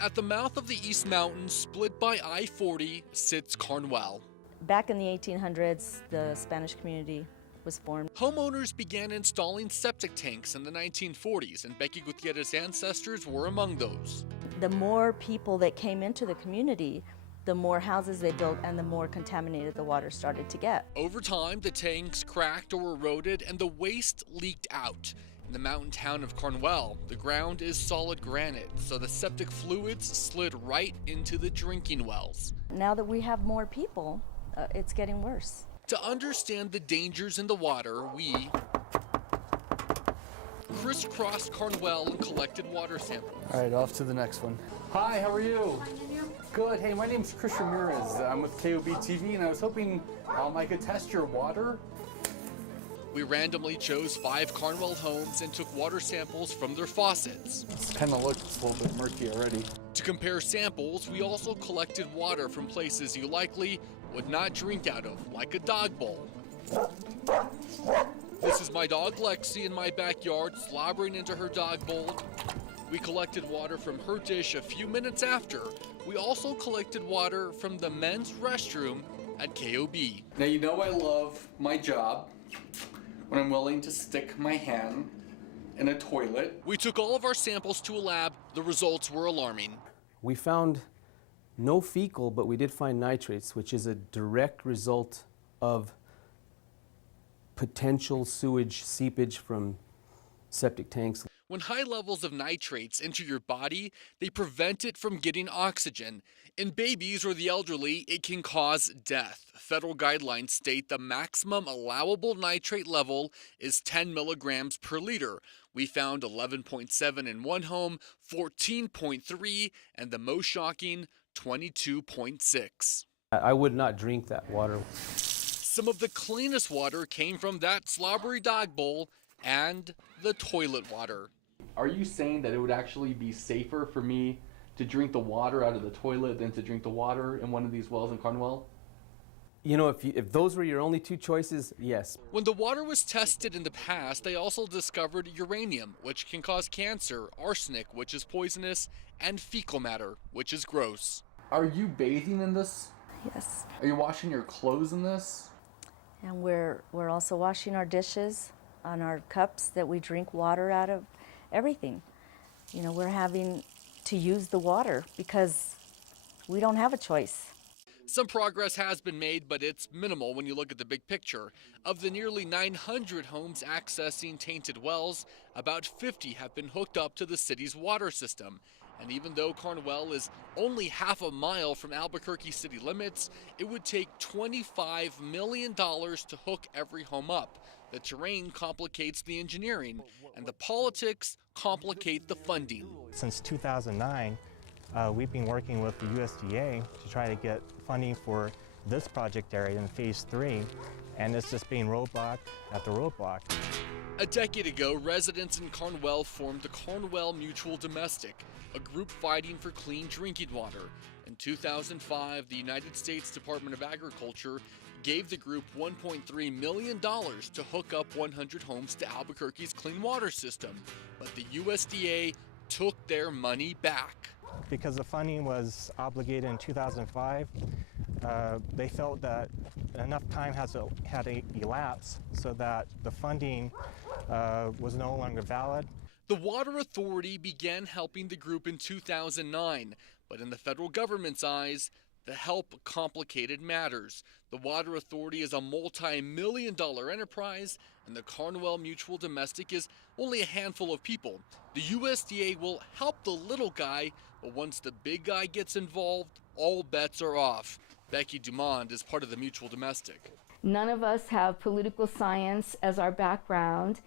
At the mouth of the East Mountains, split by I-40, sits Carnuel. Back in the 1800s, the Spanish community was formed. Homeowners began installing septic tanks in the 1940s, and Becky Gutierrez's ancestors were among those. The more people that came into the community, the more houses they built and the more contaminated the water started to get. Over time, the tanks cracked or eroded and the waste leaked out. In the mountain town of Carnuel, the ground is solid granite, so the septic fluids slid right into the drinking wells. Now that we have more people, it's getting worse. To understand the dangers in the water, we crisscrossed Carnuel and collected water samples. All right, off to the next one. Hi, how are you? Good. Hey, my name's Chris Ramirez. I'm with KOB TV, and I was hoping I could test your water. We randomly chose 5 Carnuel homes and took water samples from their faucets. It kind of looks a little bit murky already. To compare samples, we also collected water from places you likely would not drink out of, like a dog bowl. This is my dog Lexi in my backyard, slobbering into her dog bowl. We collected water from her dish a few minutes after. We also collected water from the men's restroom at KOB. Now, you know I love my job when I'm willing to stick my hand in a toilet. We took all of our samples to a lab. The results were alarming. We found no fecal, but we did find nitrates, which is a direct result of potential sewage seepage from septic tanks. When high levels of nitrates enter your body, they prevent it from getting oxygen. In babies or the elderly, it can cause death. Federal guidelines state the maximum allowable nitrate level is 10 milligrams per liter. We found 11.7 in one home, 14.3, and the most shocking, 22.6. I would not drink that water. Some of the cleanest water came from that slobbery dog bowl and the toilet water. Are you saying that it would actually be safer for me to drink the water out of the toilet than to drink the water in one of these wells in Carnuel? You know, if those were your only two choices, yes. When the water was tested in the past, they also discovered uranium, which can cause cancer, arsenic, which is poisonous, and fecal matter, which is gross. Are you bathing in this? Yes. Are you washing your clothes in this? And we're also washing our dishes on our cups that we drink water out of, everything. You know, we're having to use the water because we don't have a choice. Some progress has been made, but it's minimal when you look at the big picture. Of the nearly 900 homes accessing tainted wells, about 50 have been hooked up to the city's water system. And even though Carnuel is only half a mile from Albuquerque city limits, it would take $25 million to hook every home up. The terrain complicates the engineering, and the politics complicate the funding. Since 2009, we've been working with the USDA to try to get funding for this project area in Phase 3, and it's just being roadblock after roadblock. A decade ago, residents in Carnuel formed the Carnuel Mutual Domestic, a group fighting for clean drinking water. In 2005, the United States Department of Agriculture gave the group $1.3 million to hook up 100 homes to Albuquerque's clean water system, but the USDA took their money back. Because the funding was obligated in 2005, they felt that enough time had elapsed so that the funding was no longer valid. The Water Authority began helping the group in 2009, but in the federal government's eyes, the help complicated matters. The Water Authority is a multi-million-dollar enterprise, and the Carnuel Mutual Domestic is only a handful of people. The USDA will help the little guy, but once the big guy gets involved, all bets are off. Becky Dumond is part of the Mutual Domestic. None of us have political science as our background.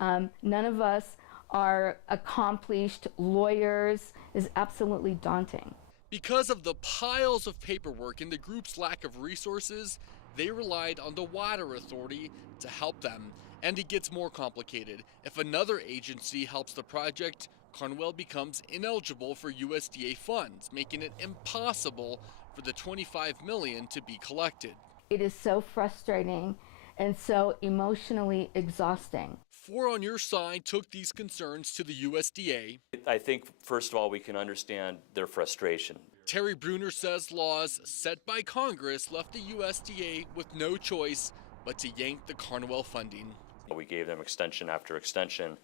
None of us are accomplished lawyers. Is absolutely daunting. Because of the piles of paperwork and the group's lack of resources, they relied on the Water Authority to help them. And it gets more complicated. If another agency helps the project, Carnuel becomes ineligible for USDA funds, making it impossible for the $25 million to be collected. It is so frustrating and so emotionally exhausting. 4 on your side took these concerns to the USDA. I think, first of all, we can understand their frustration. Terry Bruner says laws set by Congress left the USDA with no choice but to yank the Carnuel funding. We gave them extension after extension,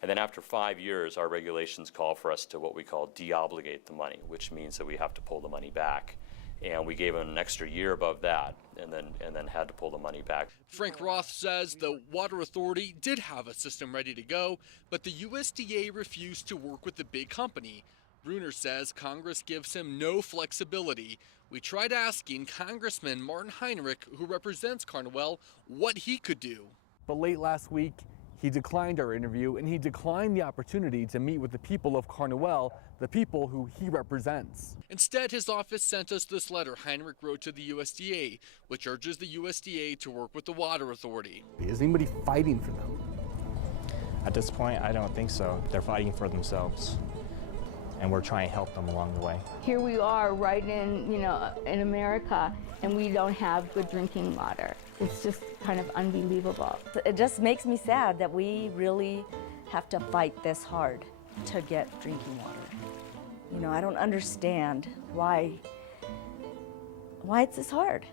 and then after 5 years, our regulations call for us to what we call de-obligate the money, which means that we have to pull the money back. And we gave them an extra year above that, and then had to pull the money back. Frank Roth says the Water Authority did have a system ready to go, but the USDA refused to work with the big company. Bruner says Congress gives him no flexibility. We tried asking Congressman Martin Heinrich, who represents Carnuel, what he could do. But late last week, he declined our interview, and he declined the opportunity to meet with the people of Carnuel, the people who he represents. Instead, his office sent us this letter Heinrich wrote to the USDA, which urges the USDA to work with the Water Authority. Is anybody fighting for them? At this point, I don't think so. They're fighting for themselves, and we're trying to help them along the way. Here we are right in America, and we don't have good drinking water. It's just kind of unbelievable. It just makes me sad that we really have to fight this hard to get drinking water. I don't understand why it's this hard.